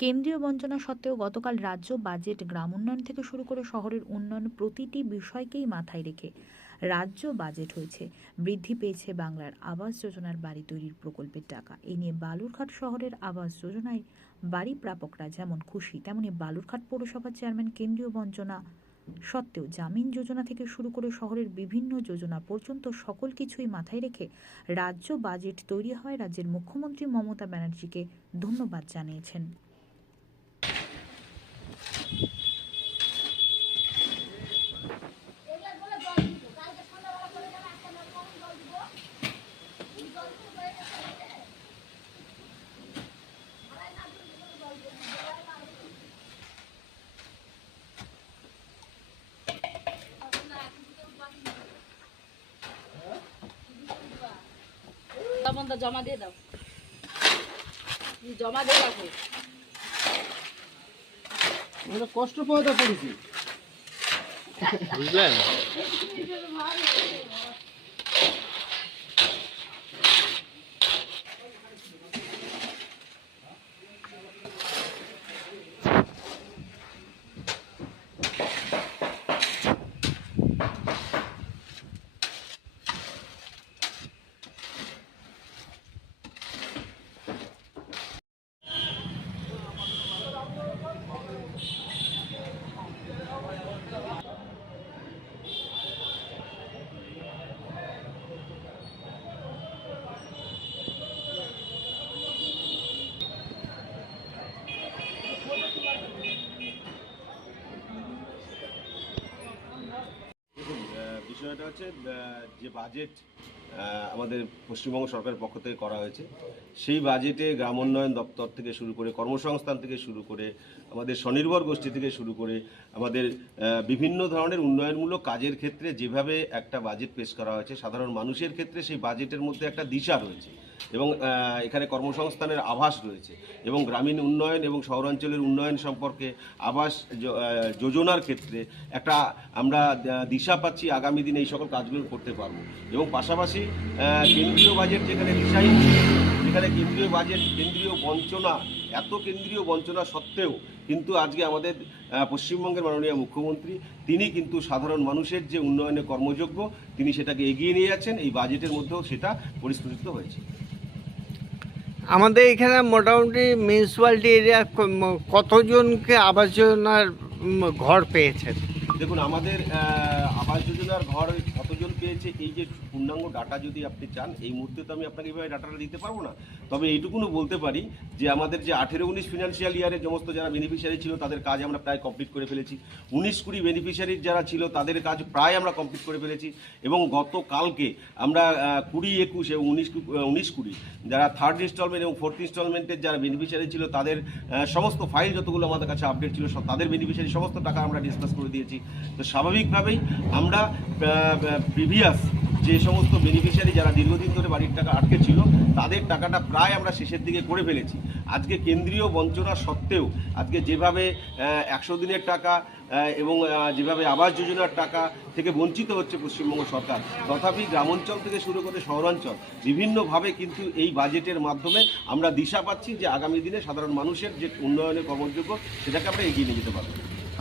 কেন্দ্রীয় বঞ্চনা সত্ত্বেও গতকাল রাজ্য বাজেট গ্রাম উন্নয়ন থেকে শুরু করে শহরের উন্নয়ন প্রতিটি বিষয়কেই মাথায় রেখে রাজ্য বাজেট হয়েছে। বৃদ্ধি পেয়েছে বাংলার আবাস যোজনার বাড়ি তৈরির প্রকল্পের টাকা। এই নিয়ে বালুরঘাট শহরের আবাস যোজনায় বাড়ি প্রাপকরা যেমন খুশি, তেমনি বালুরঘাট পৌরসভার চেয়ারম্যান কেন্দ্রীয় বঞ্চনা সত্ত্বেও জামিন যোজনা থেকে শুরু করে শহরের বিভিন্ন যোজনা পর্যন্ত সকল কিছুই মাথায় রেখে রাজ্য বাজেট তৈরি হয় রাজ্যের মুখ্যমন্ত্রী মমতা ব্যানার্জিকে ধন্যবাদ জানিয়েছেন। তখন বন্ধা জমা দিয়ে দাও। জমা দিয়ে রাখো। আমরা কষ্ট পাওয়া পড়েছি বুঝলেন দেখুন আহ, বিষয়টা হচ্ছে যে বাজেট আমাদের পশ্চিমবঙ্গ সরকারের পক্ষ থেকে করা হয়েছে, সেই বাজেটে গ্রাম উন্নয়ন দপ্তর থেকে শুরু করে, কর্মসংস্থান থেকে শুরু করে, আমাদের স্বনির্ভর গোষ্ঠী থেকে শুরু করে, আমাদের বিভিন্ন ধরনের উন্নয়নমূলক কাজের ক্ষেত্রে যেভাবে একটা বাজেট পেশ করা হয়েছে, সাধারণ মানুষের ক্ষেত্রে সেই বাজেটের মধ্যে একটা দিশা রয়েছে। এবং এখানে কর্মসংস্থানের আভাস রয়েছে এবং গ্রামীণ উন্নয়ন এবং শহরাঞ্চলের উন্নয়ন সম্পর্কে আবাস যোজনার ক্ষেত্রে একটা আমরা দিশা পাচ্ছি আগামী দিনে এই সকল কাজগুলো করতে পারব। এবং পাশাপাশি কেন্দ্রীয় বাজেট যেখানে দিশাহীন যেখানে কেন্দ্রীয় বাজেট, কেন্দ্রীয় বঞ্চনা, এত কেন্দ্রীয় বঞ্চনা সত্ত্বেও কিন্তু আজকে আমাদের পশ্চিমবঙ্গের মাননীয় মুখ্যমন্ত্রী, তিনি কিন্তু সাধারণ মানুষের যে উন্নয়নে কর্মযোগ্য, তিনি সেটাকে এগিয়ে নিয়ে যাচ্ছেন, এই বাজেটের মধ্যেও সেটা পরিস্ফুটিত হয়েছে। আমাদের এখানে মোটামুটি মিউনিসিপ্যালিটি এরিয়া কতজনকে আবাস যোজনার ঘর পেয়েছেন? দেখুন, আমাদের আবাস যোজনার ঘর কতজন পেয়েছে, এই যে পূর্ণাঙ্গ ডাটা যদি আপনি চান, এই মুহূর্তে তো আমি আপনাকে এইভাবে ডাটাটা দিতে পারব না। তবে এইটুকুনও বলতে পারি যে আমাদের যে আঠেরো উনিশ ফিনান্সিয়াল ইয়ারে সমস্ত যারা বেনিফিশিয়ারি ছিল, তাদের কাজ আমরা প্রায় কমপ্লিট করে ফেলেছি। উনিশ কুড়ি বেনিফিশিয়ারি যারা ছিল, তাদের কাজ প্রায় আমরা কমপ্লিট করে ফেলেছি। এবং গতকালকে আমরা কুড়ি একুশ এবং উনিশ উনিশ কুড়ি যারা থার্ড ইনস্টলমেন্ট এবং ফোর্থ ইনস্টলমেন্টের যারা বেনিফিশিয়ারি ছিল, তাদের সমস্ত ফাইল যতগুলো আমাদের কাছে আপডেট ছিল তাদের বেনিফিশিয়ারি সমস্ত টাকা আমরা ডিসকাস করে দিয়েছি। তো স্বাভাবিকভাবেই আমরা প্রিভিয়াস যে সমস্ত বেনিফিশিয়ারি যারা দীর্ঘদিন ধরে বাড়ির টাকা আটকে ছিল, তাদের টাকাটা প্রায় আমরা শেষের দিকে করে ফেলেছি। আজকে কেন্দ্রীয় বঞ্চনা সত্ত্বেও আজকে যেভাবে একশো দিনের টাকা এবং যেভাবে আবাস যোজনার টাকা থেকে বঞ্চিত হচ্ছে পশ্চিমবঙ্গ সরকার, তথাপি গ্রামাঞ্চল থেকে শুরু করে শহরাঞ্চল, বিভিন্নভাবে কিন্তু এই বাজেটের মাধ্যমে আমরা দিশা পাচ্ছি যে আগামী দিনে সাধারণ মানুষের যে উন্নয়নের কর্মযোগ্য, সেটাকে আমরা এগিয়ে নিয়ে যেতে পারব।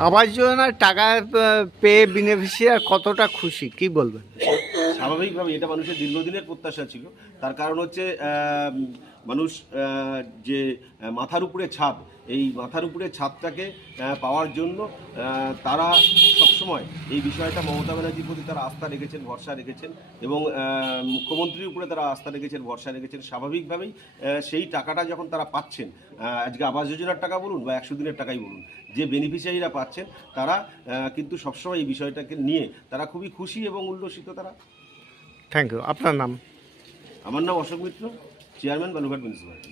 আবাস যোজনার টাকা পেয়ে বেনিফিশিয়ার কতটা খুশি, কি বলবেন? স্বাভাবিকভাবে এটা মানুষের দীর্ঘদিনের প্রত্যাশা ছিল। তার কারণ হচ্ছে মানুষ যে মাথার উপরে ছাদ এই মাথার উপরে ছাদটাকে আহ, পাওয়ার জন্য তারা সবসময় এই বিষয়টা মমতা ব্যানার্জির প্রতি তারা আস্থা রেখেছেন ভরসা রেখেছেন এবং মুখ্যমন্ত্রীর উপরে তারা আস্থা রেখেছেন ভরসা রেখেছেন। স্বাভাবিকভাবেই সেই টাকাটা যখন তারা পাচ্ছেন আজকে আবাস যোজনার টাকা বলুন বা একশো দিনের টাকাই বলুন যে বেনিফিশিয়ারিরা পাচ্ছেন তারা কিন্তু সবসময় এই বিষয়টাকে নিয়ে তারা খুবই খুশি এবং উল্লসিত তারা। Thank you. আপনার নাম? আমার নাম অশোক মিত্র। Chairman Balurghat municipality